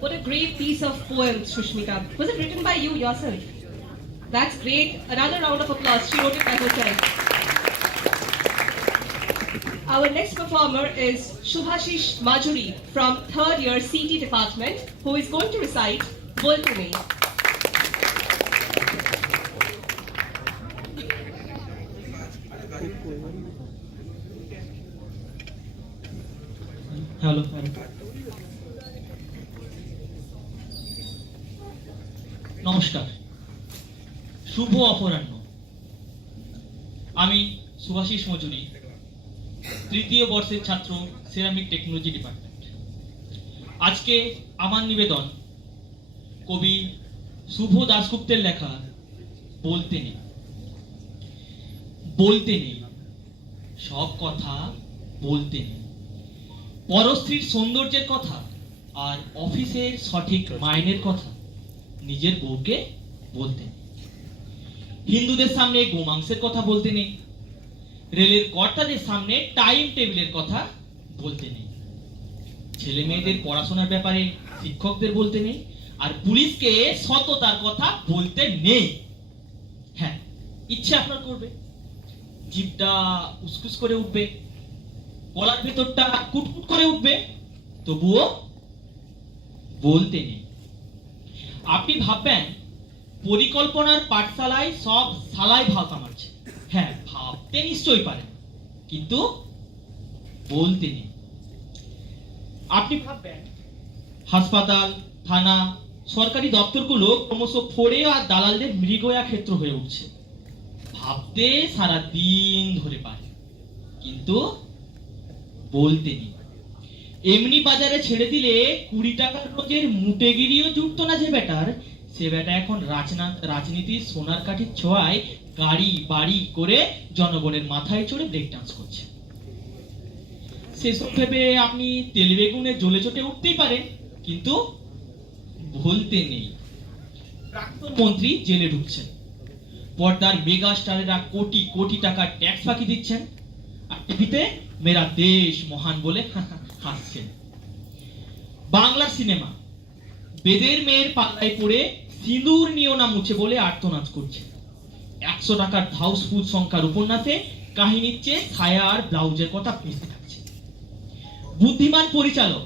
What a great piece of poem, Shushmita. Was it written by you yourself? That's great. Another round of applause. She wrote it by herself. Our next performer is Shubhashish Majuri from third year CT department, who is going to recite Bolte Nahi. Hello নমস্কার, শুভ অপরাহ্ন। আমি শুভাশিস মজুরি, তৃতীয় বর্ষের ছাত্র, ceramic technology department. আজকে আমার নিবেদন কবি শুভ দাশগুপ্তের লেখা বলতে নেই। বলতে নেই, সব কথা বলতে নেই। পরস্ত্রীর সৌন্দর্যের কথা আর অফিসের সঠিক মাইনের কথা নিজের বউকে বলতে নেই। হিন্দুদের সামনে গোমাংসের কথা বলতে নেই। রেলের কর্তাদের সামনে টাইম টেবিলের কথা বলতে নেই। ছেলে মেয়েদের পড়াশোনার ব্যাপারে শিক্ষকদের বলতে নেই। আর পুলিশকে সততার কথা বলতে নেই। হ্যাঁ, ইচ্ছে আপনার করবে, জিভটা উসকুস করে উঠবে, গলার ভেতরটা কুটকুট করে উঠবে, তবুও বলতে নেই। আপনি ভাববেন পরিকল্পনার পাঠশালায় সব শালায় ভাওতা মারছে। হ্যাঁ, ভাবতে নিশ্চয়ই পারেন, কিন্তু বলতে নেই। আপনি ভাববেন হাসপাতাল, থানা, সরকারি দপ্তরগুলো ক্রমশ ফোড়ে আর দালালদের মৃগয়া ক্ষেত্র হয়ে উঠছে। ভাবতে সারা দিন ধরে পারে, কিন্তু বলতে নেই। এমনি বাজারে ছেড়ে দিলে 20 টাকার রোজের মুটেগিরিও যুক্ত না যে বেটার, সে বেটা এখন রাজনীতির সোনার কাঠির ছোঁয়ায় গাড়ি বাড়ি করে জনগণের মাথায় চড়ে ব্রেক ডান্স করছে। সেসব ভেবে আপনি তেল বেগুনে জ্বলে চটে উঠতেই পারেন, কিন্তু বলতে নেই। প্রাক্তন মন্ত্রী জেলে ঢুকছেন, পর্দার মেগা স্টারেরা কোটি কোটি টাকার ট্যাক্স ফাঁকি দিচ্ছেন, আর টিভিতে মেরা দেশ মহান বলে হাসছেন। বাংলার সিনেমা বেদের মেয়ের পাল্লায় পড়ে সিঁদুর নিও না মুছে বলে আর্তনাদ করছে। 100 টাকার হাউসফুল সংখ্যার উপন্যাসে কাহিনীর চেয়ে ছায়া আর ব্লাউজের কথা বেশি থাকছে। বুদ্ধিমান পরিচালক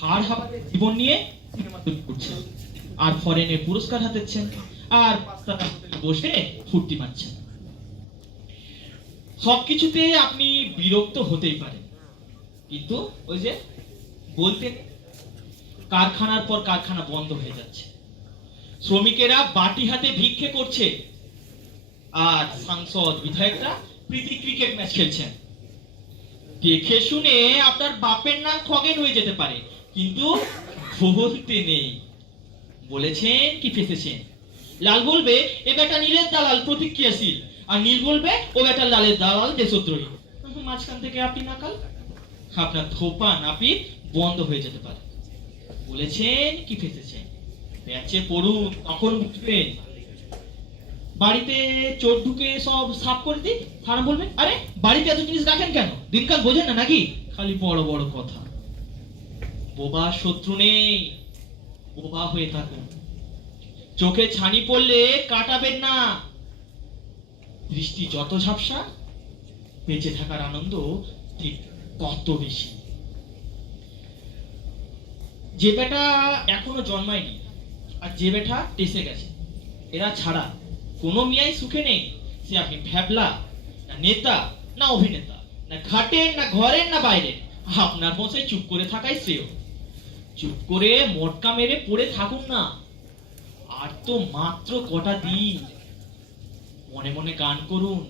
হাড় হাবাতে জীবন নিয়ে সিনেমা তৈরি করছেন, আর ফরেনে পুরস্কার হাতেছেন, আর 5 টাকা হোটেলে বসে ফুর্তি মারছেন। সবকিছুতে আপনি বিরক্ত হতেই পারেন, কিন্তু ওই যে বলতে, কারখানার পর কারখানা বন্ধ হয়ে যাচ্ছে, শ্রমিকেরা বাটি হাতে ভিক্ষে করছে, আর সাংসদ বিধায়করা প্রীতি ক্রিকেট ম্যাচ খেলছেন। দেখে শুনে আপনার বাপের নাম খগেন হয়ে যেতে পারে, কিন্তু বলতে নেই। বলেছেন কি ফেসেছেন। লাল বলবে এ বেটা নীলের দালাল প্রতিক্রিয়াশীল, আর নীল বলবে ও বেটা লালের দালাল দেশদ্রোহী। মাঝখান থেকে আপনি নাকাল, আপনার ধোপা নাপিত বন্ধ হয়ে যেতে পারে। বলেছেন কি ফেসেছেন, ব্যাচে পড়ুন, তখন বুঝবেন। বাড়িতে চোর ঢুকে সব সাফ করে দিই, থানা বলবেন আরে বাড়িতে এত জিনিস রাখেন কেন, দিনকাল বোঝেন না নাকি, খালি বড় বড় কথা। বোবা শত্রু নেই, বোবা হয়ে থাকুন। চোখে ছানি পড়লে কাটাবেন না। দৃষ্টি যত ঝাপসা, বেঁচে থাকার আনন্দ ঠিক তত বেশি। যে বেটা এখনো জন্মায়নি আর যে বেটা টেসে গেছে, এরা ছাড়া কোনো মিয়াই সুখে নেই। সে আপনি ভ্যাবলা না নেতা না অভিনেতা, না ঘাটের না ঘরের না বাইরের, আপনার বসে চুপ করে থাকাই শ্রেয়। চুপ করে মটকা মেরে পড়ে থাকুন না। আর তো মাত্র কটা দিন, মনে মনে গান করুন,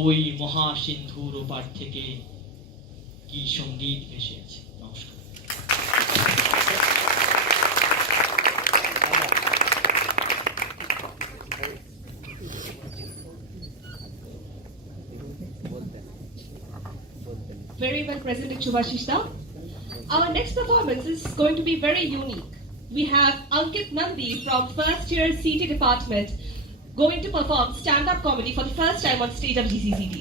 ওই মহা সিন্ধুর ওপার থেকে কি সঙ্গীত ভেসে আছে। নমস্কার। Very well presented, Shubhashishta. Our next performance is going to be very unique. We have Ankit Nandi from first year CT department going to perform stand-up comedy for the first time on stage of GCCD.